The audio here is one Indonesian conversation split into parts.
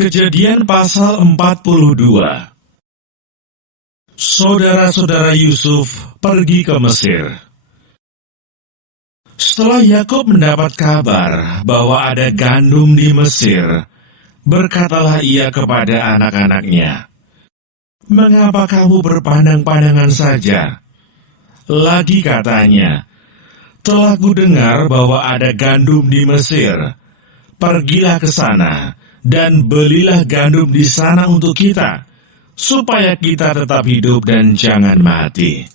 Kejadian pasal 42. Saudara-saudara Yusuf pergi ke Mesir. Setelah Yakub mendapat kabar bahwa ada gandum di Mesir, berkatalah ia kepada anak-anaknya, "Mengapa kamu berpandang-pandangan saja?" Lagi katanya, "Telah kudengar bahwa ada gandum di Mesir. Pergilah ke sana dan belilah gandum di sana untuk kita, supaya kita tetap hidup dan jangan mati."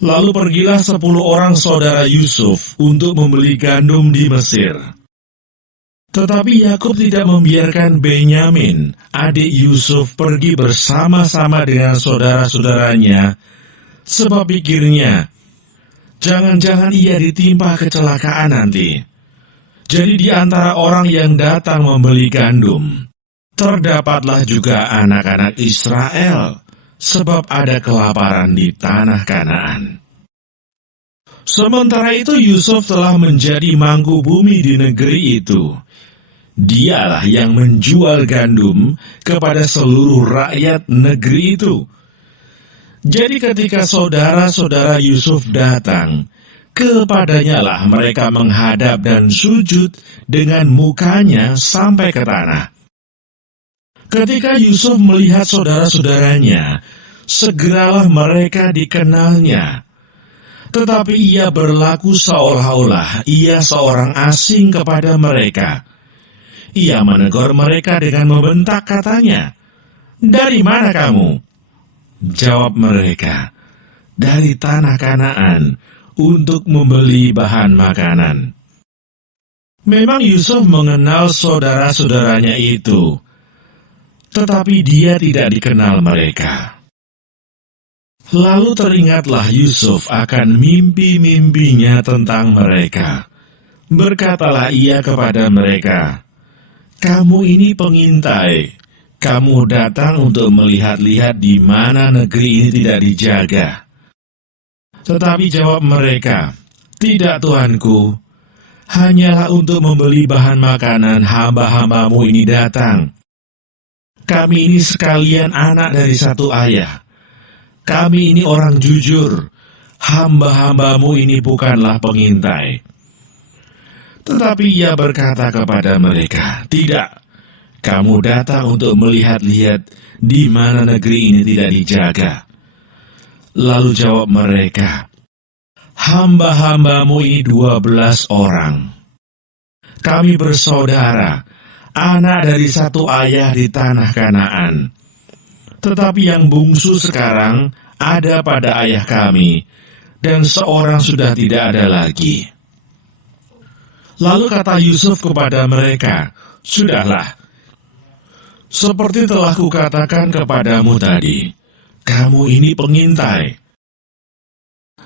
Lalu pergilah 10 orang saudara Yusuf untuk membeli gandum di Mesir. Tetapi Yakub tidak membiarkan Benyamin, adik Yusuf, pergi bersama-sama dengan saudara-saudaranya, sebab pikirnya, jangan-jangan ia ditimpa kecelakaan nanti. Jadi di antara orang yang datang membeli gandum, terdapatlah juga anak-anak Israel, sebab ada kelaparan di tanah Kanaan. Sementara itu Yusuf telah menjadi mangku bumi di negeri itu. Dialah yang menjual gandum kepada seluruh rakyat negeri itu. Jadi ketika saudara-saudara Yusuf datang, kepadanya lah mereka menghadap dan sujud dengan mukanya sampai ke tanah. Ketika Yusuf melihat saudara-saudaranya, segeralah mereka dikenalnya. Tetapi ia berlaku seolah-olah ia seorang asing kepada mereka. Ia menegur mereka dengan membentak, katanya, "Dari mana kamu?" Jawab mereka, "Dari tanah Kanaan, untuk membeli bahan makanan." Memang Yusuf mengenal saudara-saudaranya itu, tetapi dia tidak dikenal mereka. Lalu teringatlah Yusuf akan mimpi-mimpinya tentang mereka. Berkatalah ia kepada mereka, "Kamu ini pengintai. Kamu datang untuk melihat-lihat di mana negeri ini tidak dijaga." Tetapi jawab mereka, "Tidak, Tuanku. Hanyalah untuk membeli bahan makanan hamba-hambamu ini datang. Kami ini sekalian anak dari satu ayah. Kami ini orang jujur. Hamba-hambamu ini bukanlah pengintai." Tetapi ia berkata kepada mereka, "Tidak, kamu datang untuk melihat-lihat di mana negeri ini tidak dijaga." Lalu jawab mereka, "Hamba-hambamu ini 12 orang. Kami bersaudara, anak dari satu ayah di tanah Kanaan. Tetapi yang bungsu sekarang ada pada ayah kami, dan seorang sudah tidak ada lagi." Lalu kata Yusuf kepada mereka, "Sudahlah, seperti telah kukatakan kepadamu tadi, kamu ini pengintai.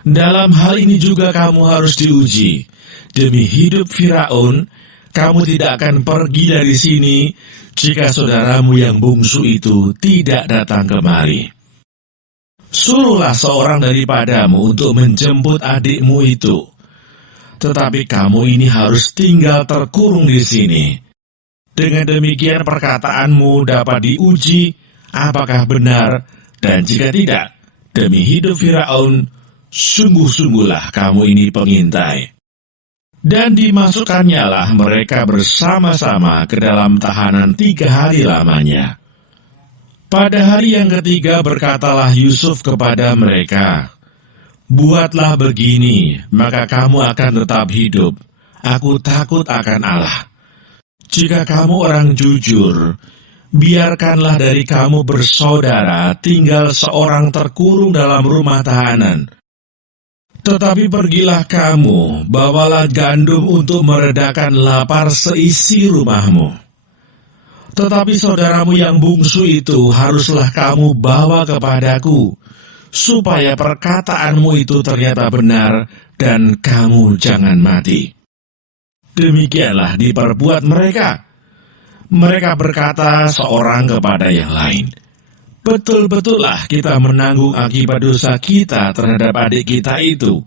Dalam hal ini juga kamu harus diuji. Demi hidup Firaun, kamu tidak akan pergi dari sini jika saudaramu yang bungsu itu tidak datang kemari. Suruhlah seorang daripadamu untuk menjemput adikmu itu. Tetapi kamu ini harus tinggal terkurung di sini. Dengan demikian perkataanmu dapat diuji apakah benar, dan jika tidak, demi hidup Firaun, sungguh-sungguhlah kamu ini pengintai." Dan dimasukkannya lah mereka bersama-sama ke dalam tahanan 3 hari lamanya. Pada hari yang ketiga berkatalah Yusuf kepada mereka, "Buatlah begini, maka kamu akan tetap hidup. Aku takut akan Allah. Jika kamu orang jujur, biarkanlah dari kamu bersaudara tinggal seorang terkurung dalam rumah tahanan. Tetapi pergilah kamu, bawalah gandum untuk meredakan lapar seisi rumahmu. Tetapi saudaramu yang bungsu itu haruslah kamu bawa kepadaku, supaya perkataanmu itu ternyata benar, dan kamu jangan mati." Demikianlah diperbuat mereka. Mereka berkata seorang kepada yang lain, "Betul-betullah kita menanggung akibat dosa kita terhadap adik kita itu.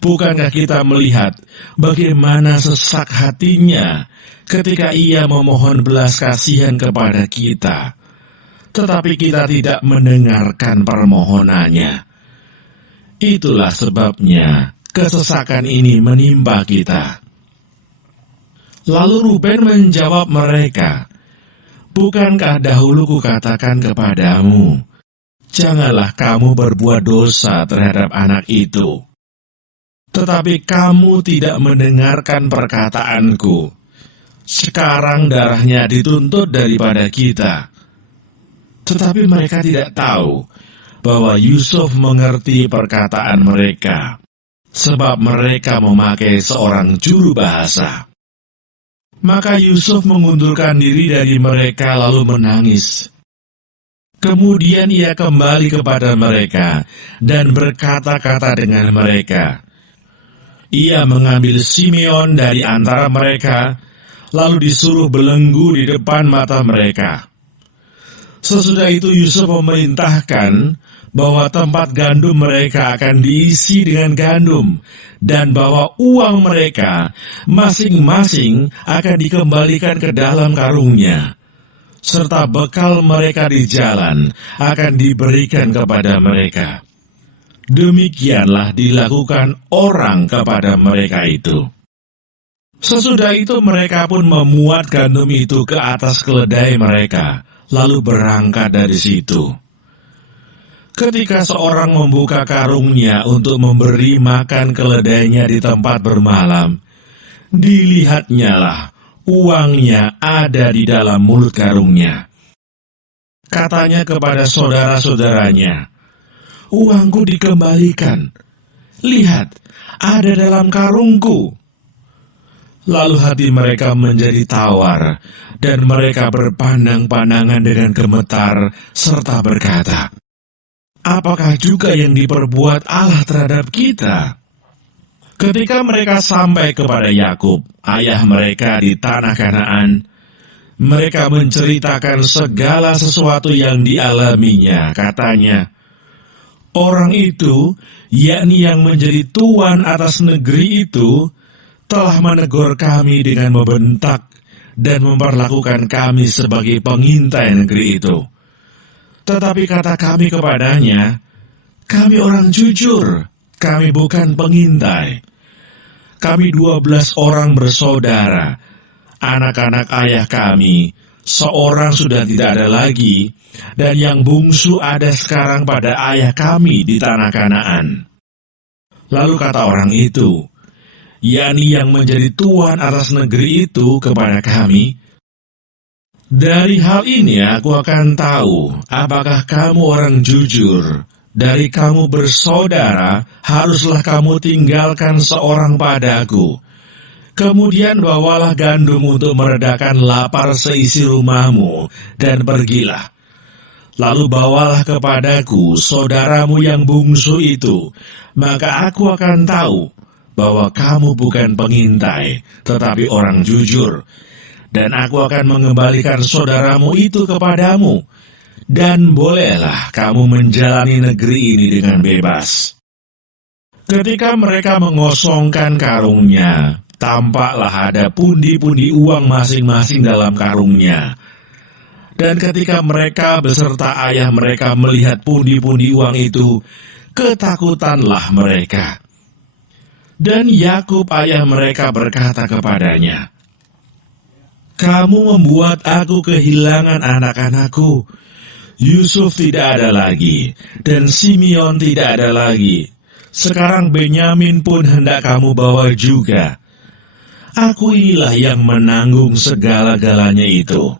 Bukankah kita melihat bagaimana sesak hatinya ketika ia memohon belas kasihan kepada kita, tetapi kita tidak mendengarkan permohonannya. Itulah sebabnya kesesakan ini menimpa kita. Lalu Ruben menjawab mereka, "Bukankah dahulu kukatakan kepadamu, janganlah kamu berbuat dosa terhadap anak itu? Tetapi kamu tidak mendengarkan perkataanku. Sekarang darahnya dituntut daripada kita." Tetapi mereka tidak tahu bahwa Yusuf mengerti perkataan mereka, sebab mereka memakai seorang juru bahasa. Maka Yusuf mengundurkan diri dari mereka lalu menangis. Kemudian ia kembali kepada mereka dan berkata-kata dengan mereka. Ia mengambil Simeon dari antara mereka, lalu disuruh belenggu di depan mata mereka. Sesudah itu Yusuf memerintahkan bahwa tempat gandum mereka akan diisi dengan gandum, dan bahwa uang mereka masing-masing akan dikembalikan ke dalam karungnya, serta bekal mereka di jalan akan diberikan kepada mereka. Demikianlah dilakukan orang kepada mereka itu. Sesudah itu mereka pun memuat gandum itu ke atas keledai mereka, lalu berangkat dari situ. Ketika seorang membuka karungnya untuk memberi makan keledainya di tempat bermalam, dilihatnyalah uangnya ada di dalam mulut karungnya. Katanya kepada saudara-saudaranya, "Uangku dikembalikan. Lihat, ada dalam karungku." Lalu hati mereka menjadi tawar, dan mereka berpandang-pandangan dengan gemetar, serta berkata, "Apakah juga yang diperbuat Allah terhadap kita?" Ketika mereka sampai kepada Yakub, ayah mereka di tanah Kanaan, mereka menceritakan segala sesuatu yang dialaminya. Katanya, "Orang itu, yakni yang menjadi tuan atas negeri itu, telah menegur kami dengan membentak dan memperlakukan kami sebagai pengintai negeri itu. Tetapi kata kami kepadanya, 'Kami orang jujur, kami bukan pengintai. Kami 12 orang bersaudara. Anak-anak ayah kami, seorang sudah tidak ada lagi, dan yang bungsu ada sekarang pada ayah kami di tanah Kanaan.' Lalu kata orang itu, yakni yang menjadi tuan atas negeri itu, kepada kami, 'Dari hal ini aku akan tahu apakah kamu orang jujur. Dari kamu bersaudara, haruslah kamu tinggalkan seorang padaku. Kemudian bawalah gandum untuk meredakan lapar seisi rumahmu, dan pergilah. Lalu bawalah kepadaku saudaramu yang bungsu itu, maka aku akan tahu bahwa kamu bukan pengintai, tetapi orang jujur. Dan aku akan mengembalikan saudaramu itu kepadamu, dan bolehlah kamu menjalani negeri ini dengan bebas.' Ketika mereka mengosongkan karungnya, tampaklah ada pundi-pundi uang masing-masing dalam karungnya. Dan ketika mereka beserta ayah mereka melihat pundi-pundi uang itu, ketakutanlah mereka. Dan Yakub ayah mereka berkata kepadanya, 'Kamu membuat aku kehilangan anak-anakku. Yusuf tidak ada lagi, dan Simeon tidak ada lagi. Sekarang Benyamin pun hendak kamu bawa juga. Aku inilah yang menanggung segala-galanya itu.'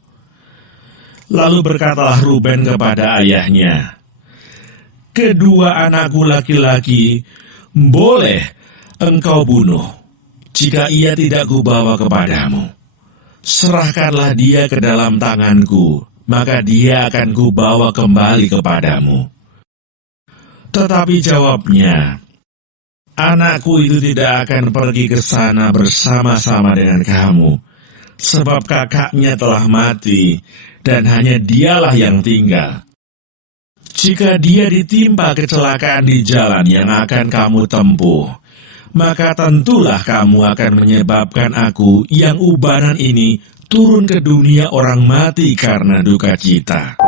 Lalu berkatalah Ruben kepada ayahnya, 'Kedua anakku laki-laki boleh engkau bunuh, jika ia tidak kubawa kepadamu. Serahkanlah dia ke dalam tanganku, maka dia akan kubawa kembali kepadamu.' Tetapi jawabnya, 'Anakku itu tidak akan pergi ke sana bersama-sama dengan kamu, sebab kakaknya telah mati, dan hanya dialah yang tinggal. Jika dia ditimpa kecelakaan di jalan yang akan kamu tempuh, maka tentulah kamu akan menyebabkan aku yang ubanan ini turun ke dunia orang mati karena duka cita.